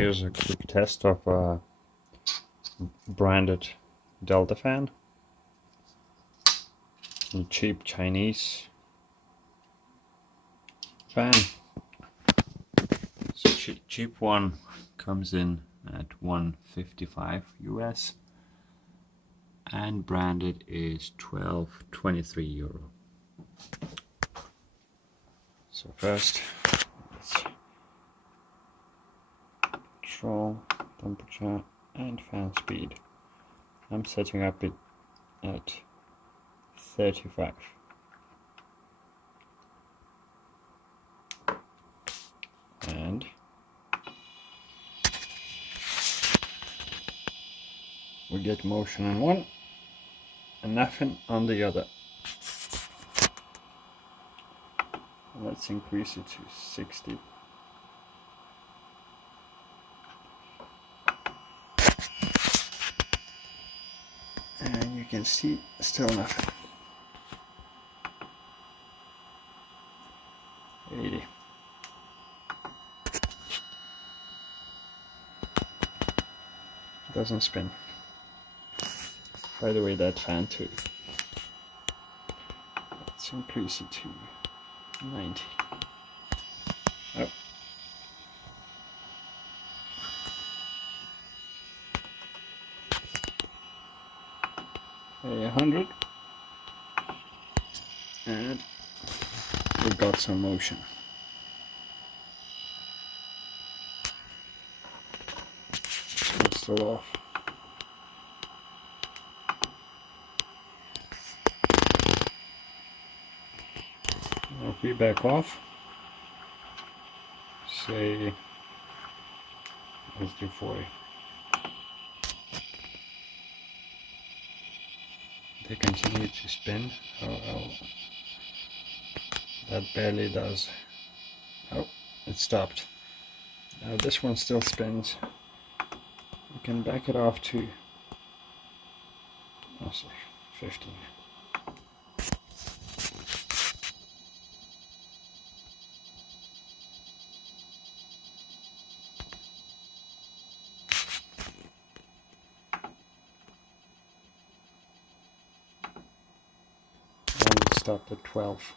Here's a quick test of a branded Delta fan. A cheap Chinese fan. So cheap one comes in at $155 US, and branded is €12.23. So first, let's control temperature and fan speed. I'm setting up it at 35. And we get motion on one and nothing on the other. Let's increase it to 60. And you can see still nothing. 80. Doesn't spin. By the way, that fan too. Let's increase it to 90. Oh. 100. And we got some motion. It's still off. Now if we back off, say, let's do 40. They continue to spin. Oh, that barely does. Oh, it stopped. Now this one still spins. You can back it off to, I'll say 15. And it stopped at 12.